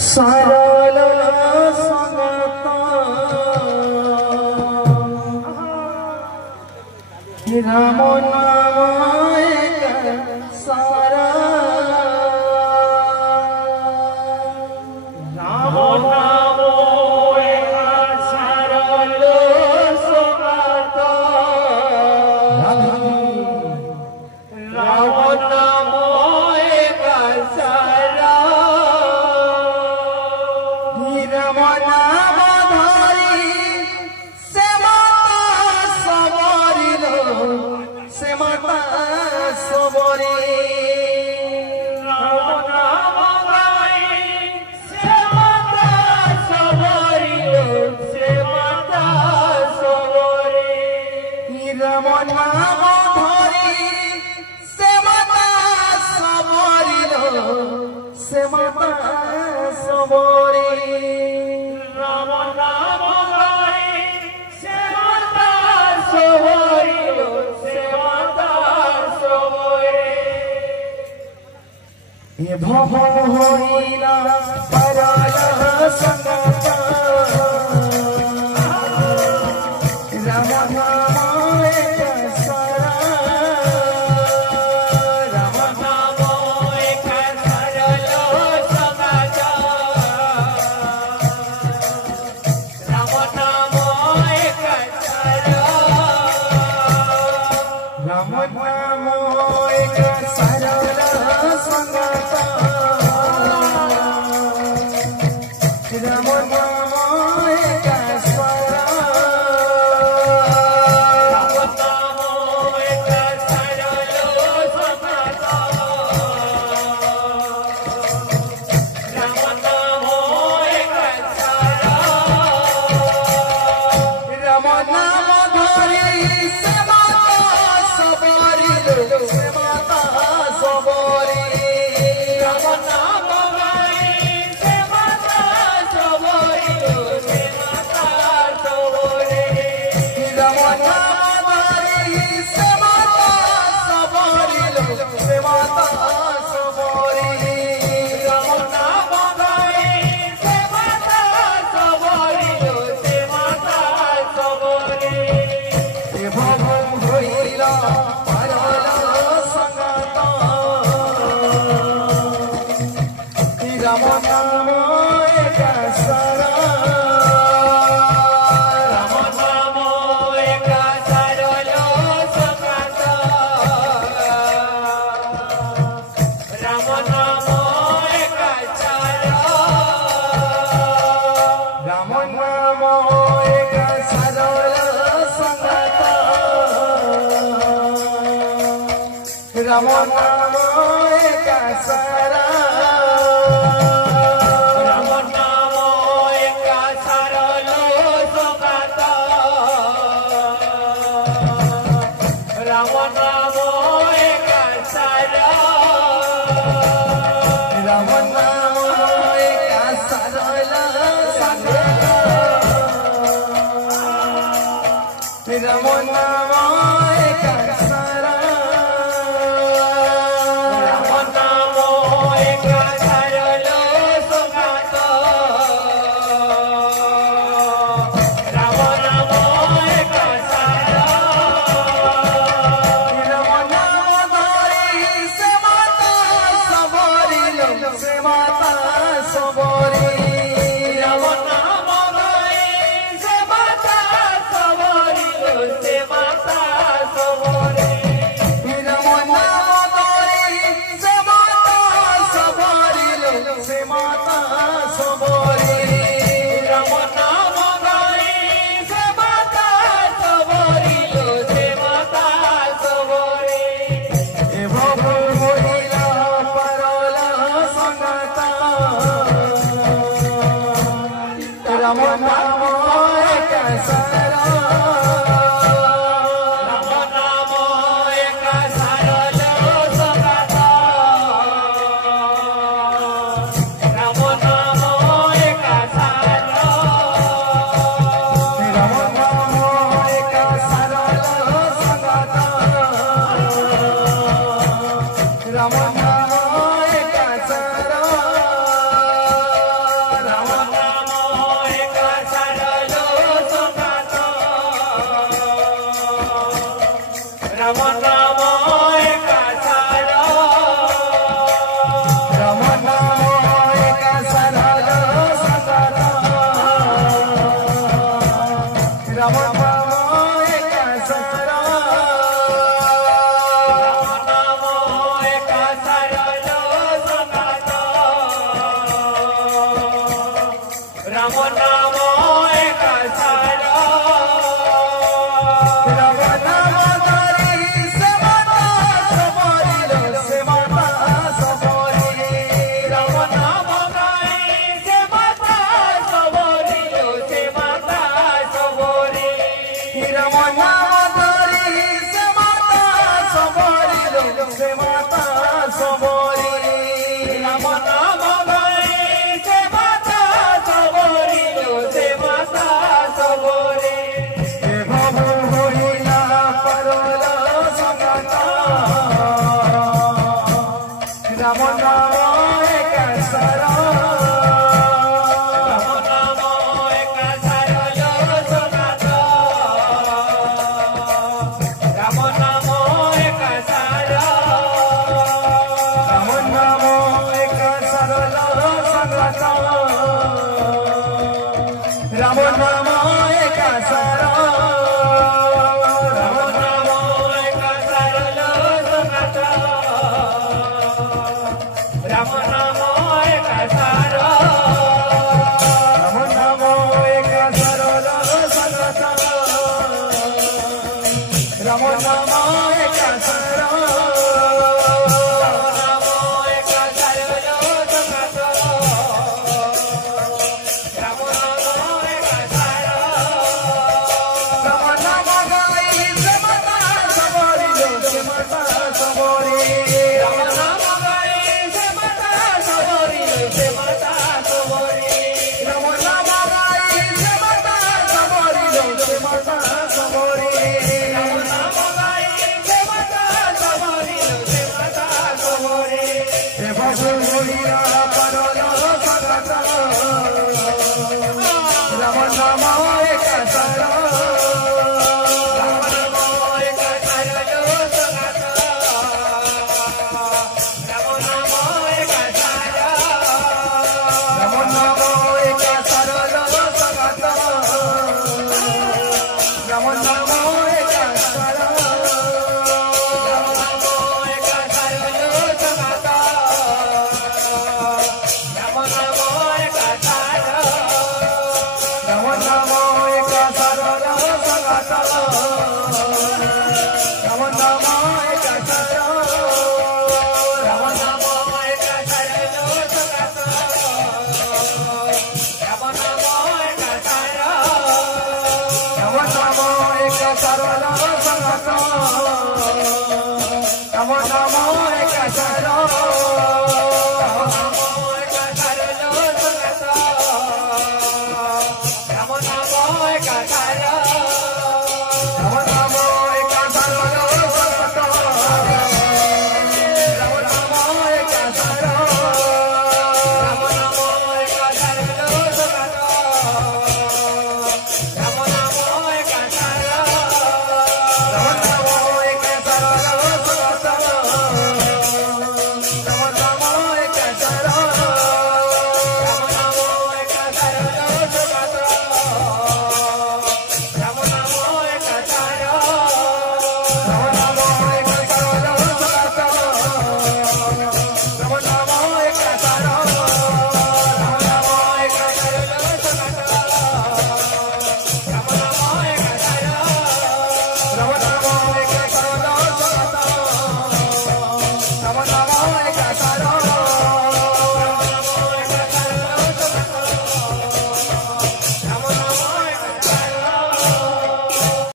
सरल संगत राम नाम एक सारा राम नाम एक सरल संगत राम नाम एक सारा भव होइला परल संगत राम नाम एक सारा राम नाम एक सरल संगत राम नाम एक सारा राम नाम एक सरल संगत राम नाम एक सारा राम नाम एक सरल संगत राम नाम एक सारा राम नाम एक सरल संगत राम नाम एक सारा राम नाम एक सारा राम नाम एक सरल संगत राम नाम राम नाम एक सारा राम नाम धरी से माता सबरी से माता सबरी राम नाम धरी से माता सबरी से माता सबरी राम नाम धरी से माता सबरी से माता सबरी राम नाम धरी से माता सबरी से माता सबरी हे भव होइला परल संगता राम नाम एक सारा राम नाम एक सारल संगता राम नाम एक सारा राम नाम एक सरल संगता